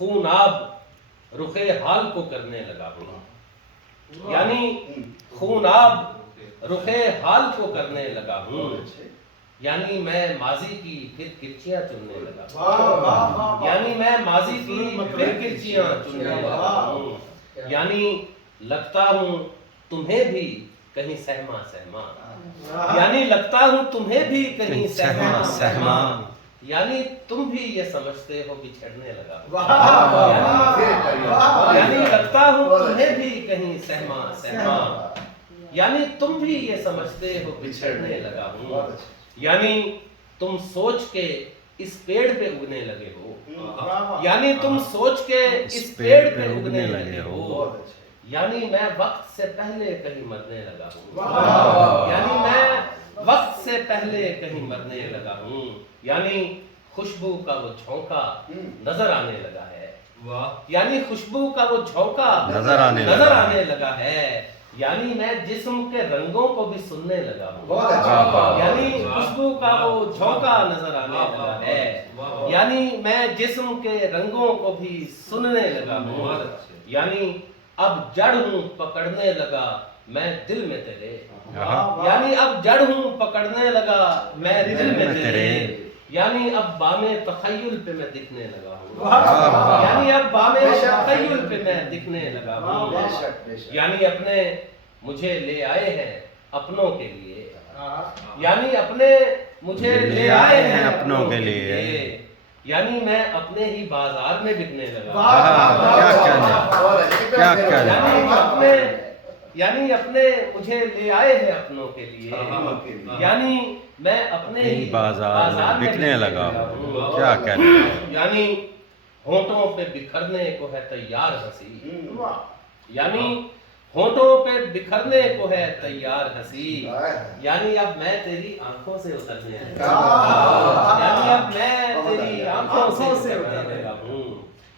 خوناب رخ حال کو کرنے لگا ہوں، یعنی خوناب رخ حال کو کرنے لگا ہوں، یعنی میں ماضی کی پھر کرچیاں چننے لگا ہوں، یعنی میں ماضی کی پھر کرچیاں چننے لگا ہوں، یعنی لگتا ہوں تمہیں بھی کہیں سہما سہما، یعنی لگتا ہوں تمہیں بھی کہیں سہما سہما، یعنی تم بھی یہ سمجھتے ہو بچھڑنے لگا ہوں، یعنی لگتا ہوں تمہیں بھی کہیں سہما سہما، یعنی تم بھی یہ سمجھتے ہو بچھڑنے لگا ہوں، یعنی تم سوچ کے اس پیڑ پہ اگنے لگے ہو، یعنی تم سوچ کے اس پیڑ پہ اگنے لگے ہو، یعنی میں وقت سے پہلے کہیں مرنے لگا ہوں، یعنی میں وقت سے پہلے کہیں مرنے لگا ہوں، یعنی خوشبو کا وہ جھونکا نظر آنے لگا ہے، یعنی خوشبو کا وہ جھونکا نظر آنے لگا ہے، یعنی میں جسم کے رنگوں کو بھی سننے لگا ہوں، یعنی خوشبو کا وہ جھونکا نظر آنے لگا ہے، یعنی میں جسم کے رنگوں کو بھی سننے لگا ہوں، یعنی اب جڑ ہوں پکڑنے لگا میں دل میں تیرے، یعنی اب جڑ ہوں پکڑنے لگا میں دل میں تیرے، یعنی اب بام تخیل پہ میں دکھنے لگا ہوں، یعنی اب بام تخیل پہ میں دکھنے لگا ہوں، یعنی اپنے مجھے لے آئے ہیں اپنوں کے لیے، یعنی اپنے مجھے لے آئے ہیں اپنوں کے لیے، یعنی میں اپنے ہی بازار میں بکنے لگا، یعنی اپنے مجھے لے آئے ہیں اپنوں کے لیے، یعنی میں اپنے ہی بازار میں بکنے لگا ہوں، کیا کہنے، یعنی ہونٹوں پہ بکھرنے کو ہے تیار ہنسی، یعنی ہونٹوں پہ بکھرنے کو ہے تیار ہنسی، یعنی اب میں تیری آنکھوں سے اترنے لگا ہوں، یعنی اب میں تیری آنکھوں سے اترنے لگا ہوں،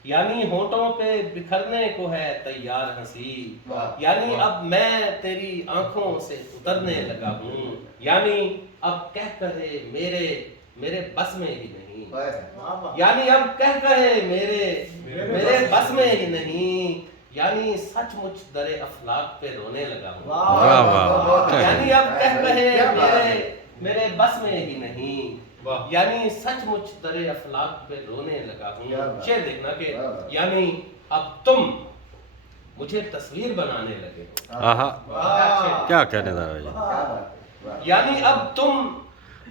یعنی ہونٹوں پہ بکھرنے کو ہے تیار ہنسی، یعنی اب میں تیری آنکھوں سے اترنے لگا ہوں، یعنی اب کہہ کہے میرے بس میں ہی نہیں، یعنی اب کہہ کہے میرے بس میں ہی نہیں، یعنی سچ مچ در افلاک پہ رونے لگا ہوں، یعنی اب کہہ کہے میرے بس میں ہی نہیں، یعنی سچ مچ در افلاک پہ رونے لگا ہوں، شعر دیکھنا کہ یعنی اب تم مجھے تصویر بنانے لگے ہو، کیا کہنے دارا جی، یعنی اب تم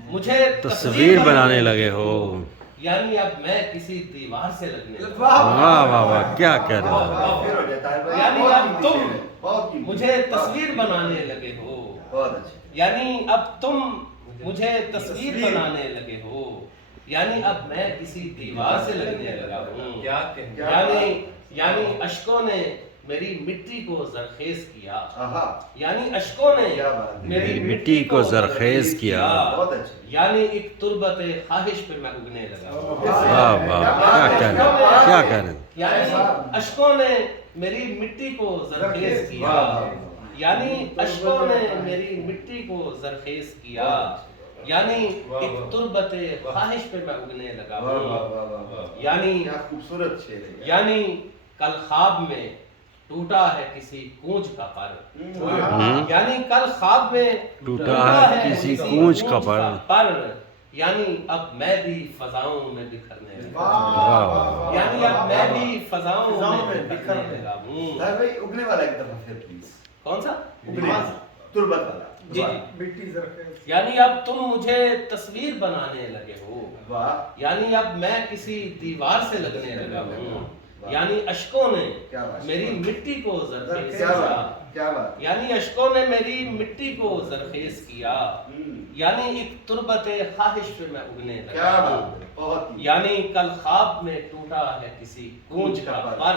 مجھے تصویر بنانے لگے ہو، یعنی اب میں کسی دیوار سے لگنے لگا، واہ واہ واہ، کیا کہنے دارا، یعنی اب تم مجھے تصویر بنانے لگے ہو، یعنی اب تم مجھے تصویر بنانے لگے ہو، یعنی اب میں کسی دیوار سے لگنے لگا ہوں، یعنی اشکوں نے میری مٹی کو زرخیز کیا، یعنی اشکوں نے میری مٹی کو زرخیز کیا، یعنی ایک تربت خواہش پہ میں اگنے لگا، واہ واہ، کیا کہنے، یعنی اشکوں نے میری مٹی کو زرخیز کیا، یعنی اشکوں نے میری مٹی کو زرخیز کیا، یعنی ایک تربت خواہش پہ میں اگنے لگا ہوں، یعنی کل خواب میں ٹوٹا ہے کسی کونج کا پر، یعنی کل خواب میں ٹوٹا ہے کسی کونج کا پر، یعنی اب میں بھی فضاؤں میں بکھرنے لگا، یعنی اب میں بھی فضاؤں میں بکھرنے لگا ہوں، اگنے والا ایک دفعہ پھر پلیز، کون سا تربت والا، جی جی، یعنی اب تم مجھے تصویر بنانے لگے ہو، یعنی اب میں کسی دیوار سے لگنے لگا ہوں، یعنی اشکوں نے میری مٹی کو زرخیز کیا، یعنی اشکوں نے میری مٹی کو زرخیز کیا، یعنی ایک تربت خواہش پہ میں اگنے لگا ہوں، یعنی کل خواب میں ٹوٹا ہے کسی کونج کا پر،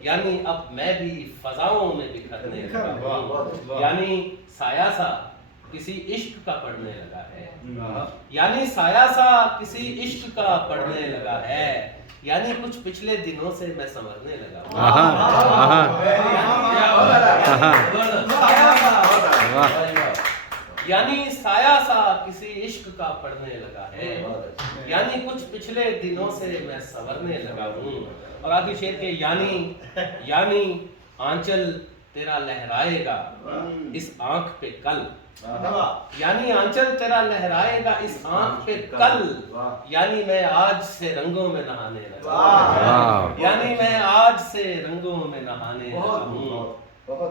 یعنی اب میں بھی فضاؤں میں بکھرنے لگا ہوں، یعنی سایہ سا کسی عشق کا پڑنے لگا ہے، یعنی سایہ سا کسی عشق کا پڑنے لگا ہے، یعنی کچھ پچھلے دنوں سے میں سمجھنے لگا ہوں، یعنی سایہ سا کسی عشق کا پڑنے لگا ہے، یعنی کچھ پچھلے دنوں سے میں سنورنے لگا ہوں. اور آگے شعر کے یعنی آنچل تیرا لہرائے گا اس آنکھ پہ کل، یعنی آنچل تیرا لہرائے گا اس آنکھ پہ کل، یعنی میں آج سے رنگوں میں نہانے لگا، یعنی میں آج سے رنگوں میں نہانے لگا ہوں.